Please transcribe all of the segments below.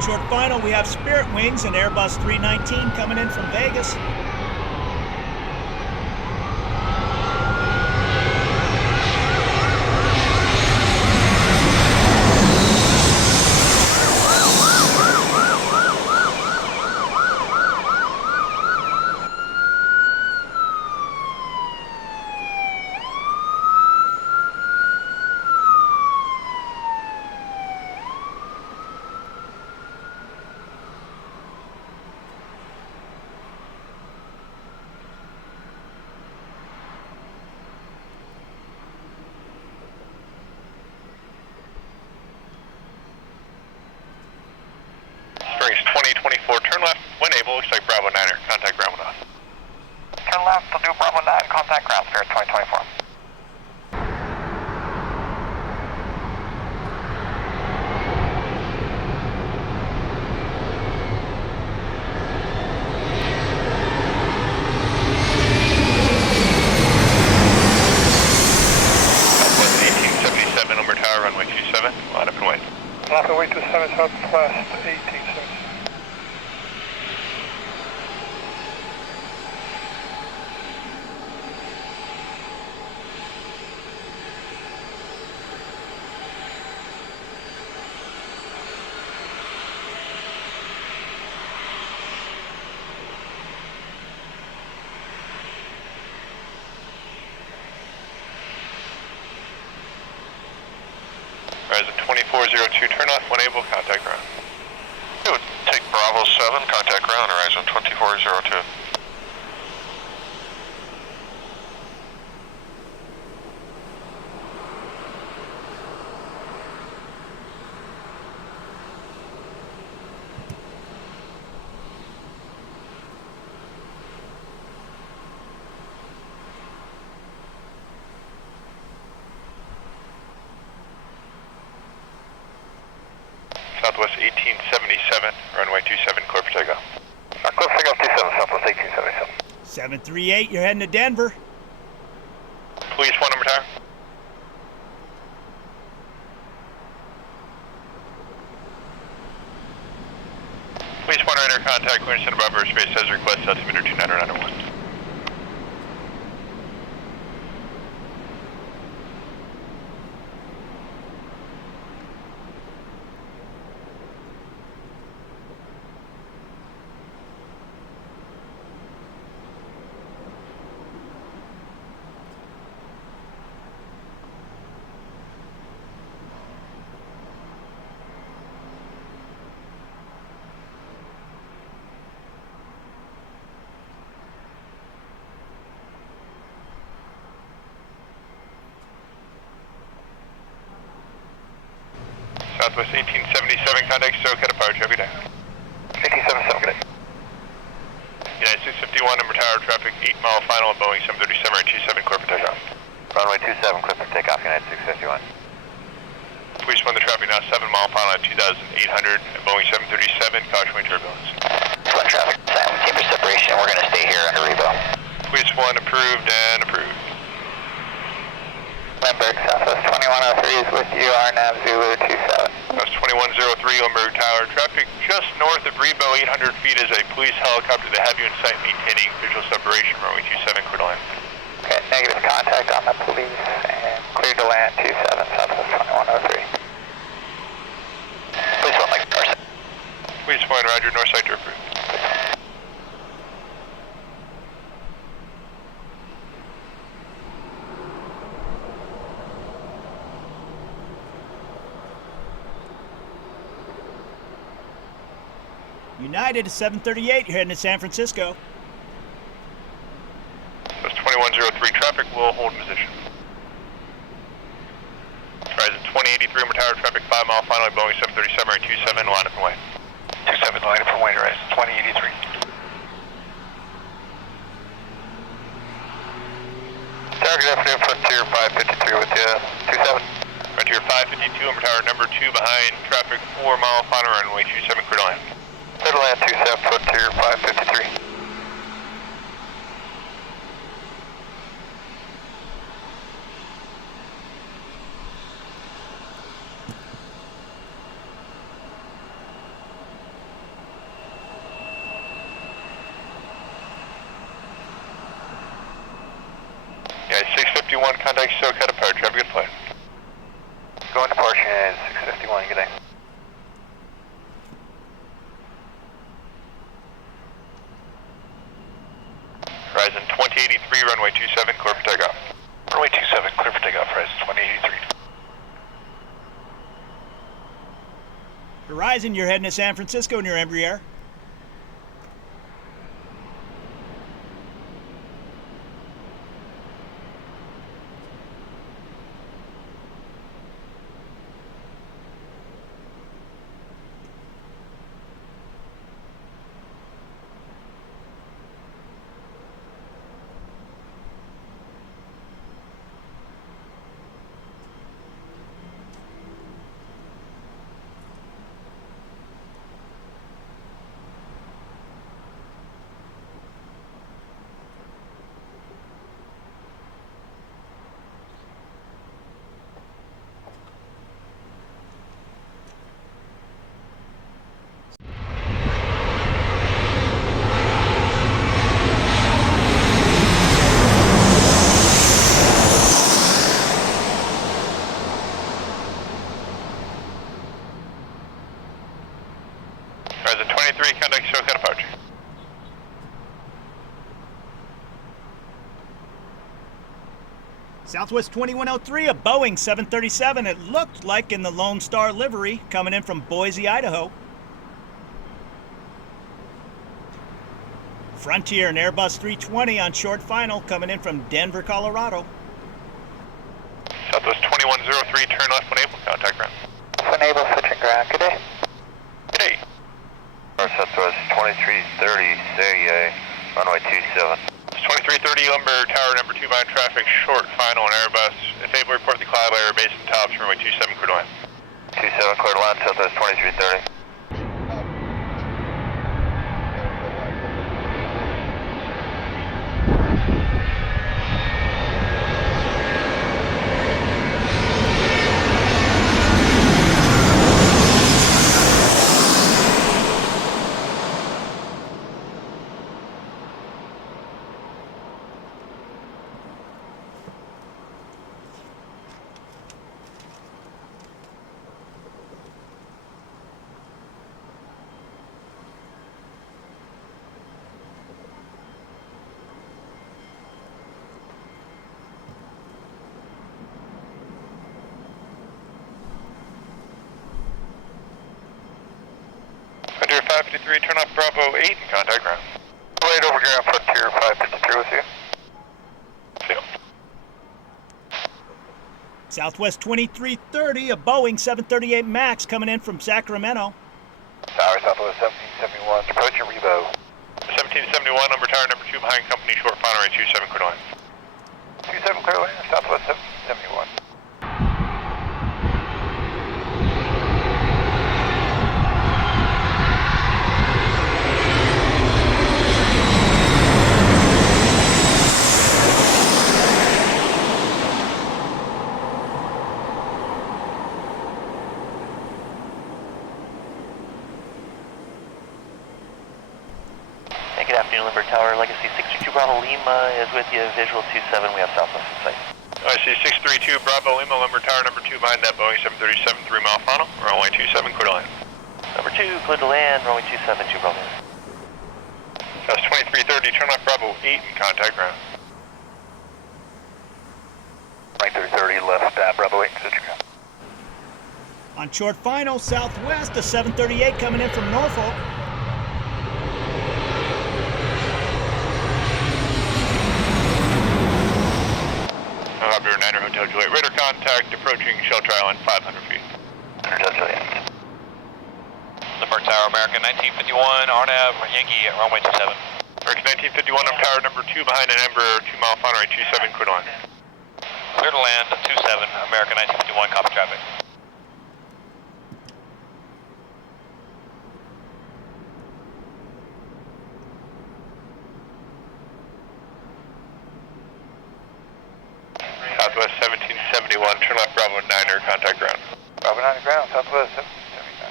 short final, we have Spirit Wings and Airbus 319 coming in from Vegas. Springs 2024, turn left when able, looks like Bravo 9er, contact ground with us. Turn left, we'll do Bravo 9, contact ground, Spirit 2024. Southwest 1877, Umber Tower, runway 27, line up and wait. Runway 27, Southwest 1877. Horizon 2402, turn left when able, contact ground. It would take Bravo 7, contact ground, Horizon 2402. Southwest 1877, runway 27, clear for takeoff. Clear for takeoff 27, Southwest 1877. 738, you're heading to Denver. Police 1, Umber Tower. Police 1 are enter contact, clearance center above airspace as requested, altimeter 2991. Southwest 1877, contact Stoke, head apart, traffic down. 1877, good day. United 651, Umber Tower, traffic 8 mile final at Boeing 737, right 27, clear for takeoff. Runway 27, clear for takeoff, United 651. Police 1, the traffic now 7 mile final at 2800 at Boeing 737, caution wind turbulence. Flight traffic, Sam, keep your separation, we're going to stay here under Rebo. Police 1, approved and approved. Lemberg, Southwest 2103 is with you, RNAV Zulu 27. That's 2103, Lemberg Tower. Traffic just north of Rebo, 800 feet is a police helicopter that have you in sight maintaining visual separation, runway 27, clear to land. Okay, negative contact on the police and clear to land 27, Southwest 2103. Police 1, like north side. Police 1, roger, north side to approved. United is 738, you're heading to San Francisco. That's 2103, traffic will hold position. Horizon 2083, Umber Tower, traffic 5 mile final at Boeing 737, right 27, line up and wait. 27, line up and wait, Horizon 2083. Target afternoon, Frontier 553 with you, 27. Frontier 552, Umber Tower, number 2 behind, traffic 4 mile final runway 27, clear to land. Clear to land 27, Frontier 553. 651, contact SoCal departure. Have a good flight. Going departure is 651, good day. Horizon 2083, runway 27, clear for takeoff. Runway 27, clear for takeoff, Horizon 2083. Horizon, you're heading to San Francisco in your Embraer. Horizon 23, contact SoCal departure. Southwest 2103, a Boeing 737. It looked like in the Lone Star livery, coming in from Boise, Idaho. Frontier, an Airbus 320 on short final, coming in from Denver, Colorado. Southwest 2103, turn left when able, contact ground. When able, switching ground, good day. Good day. Southwest 2330, say runway 27. 2330, Lumber Tower number 2, behind traffic, short final on Airbus. If able, report the cloud layer, base and tops, runway 27, clear to land. 27, clear to land, Southwest 2330. Frontier 553, turn left Bravo 8, and contact ground. Right over here on Frontier 553 with you. See you. Southwest 2330, a Boeing 738 MAX coming in from Sacramento. Tower Southwest 1771, approach your Rebo. 1771, Lumber Tower number 2, behind company, short final, runway 27, clear to land. 27 clear to land, Southwest 1771. Good afternoon, Bluebird Tower. Legacy 632 Bravo Lima is with you. Visual 27. We have Southwest in sight. I see 632 Bravo Lima, Lumber Tower number 2, behind that Boeing 737, 3-mile final, runway 27, clear to land. Number 2, clear to land. Runway 27, 2 Bravo. That's 2330, turn left Bravo 8, and contact ground. Right 330 left, Bravo 8, switching ground. On short final, Southwest, a 738 coming in from Norfolk. Operator 9er Hotel Juliet, radar contact, approaching Shelter Island, 500 feet. Hotel Juliet. Lumber Tower, American 1951, RNAV, Yankee, runway 27. American 1951, Tower number 2, behind an Embraer, 2-mile final, runway 27, clear to land. Clear to land, 27, American 1951, copy traffic. Southwest 1771, turn left Bravo 9er, contact ground. Bravo 9 ground, Southwest 1779.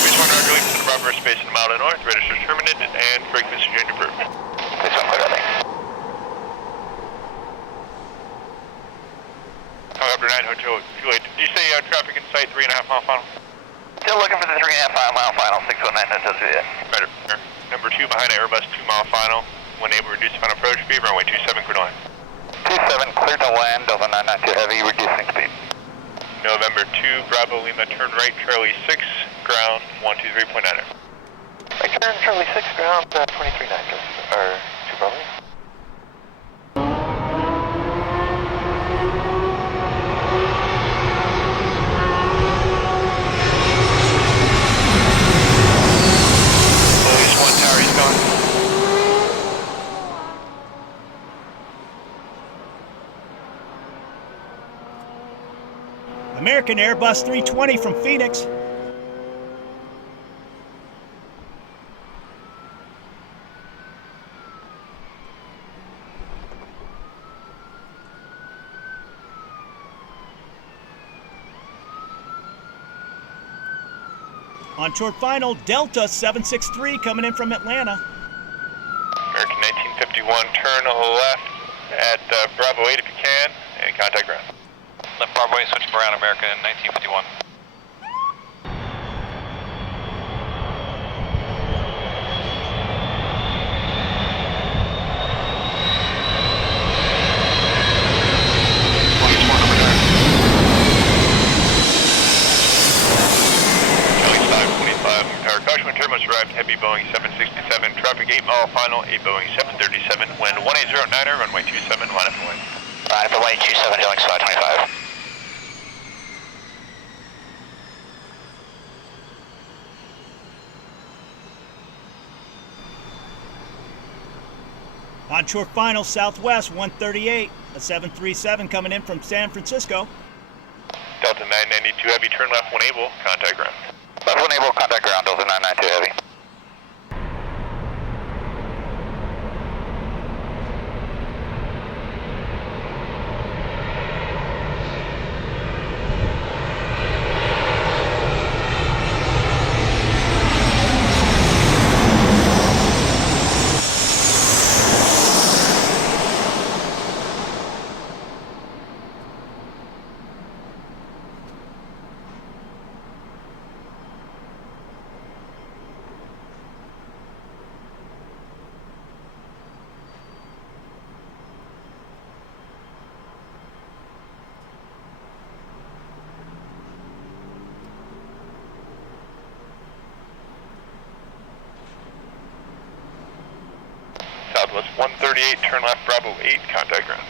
Base 1 Roger, leave to the land, brake message and approved. 27 clear, I think. Helicopter 9 Hotel Juliet. Did you say traffic in sight 3.5 mile final? Still looking for the 3.5 mile final, 619 Hotel Juliet. Right, number 2 behind Airbus 2 mile final. When able to reduce final approach speed, runway 27 clear to land. 27 clear to land, Delta 992 heavy, reducing speed. November 2 Bravo Lima, turn right, Charlie 6, ground 123.9. Right turn, Charlie 6, ground 23.9, or 2 Bravo. Police 1 tower, he's gone. American Airbus 320 from Phoenix. On short final, Delta 763 coming in from Atlanta. American 1951, turn left at Bravo 8 if you can, and contact ground. Left Bravo 8, switching around, American 1951. Caution when must arrive, heavy Boeing 767, traffic 8 mile final, 8 Boeing 737, wind 1809er, runway 27, line up away. Line up away, 27, dealing slide 25. On short final, Southwest 138, a 737 coming in from San Francisco. Delta 992 heavy, turn left when able, contact ground. Left when able, contact ground, Delta 992 heavy. Southwest 138, turn left Bravo 8, contact ground.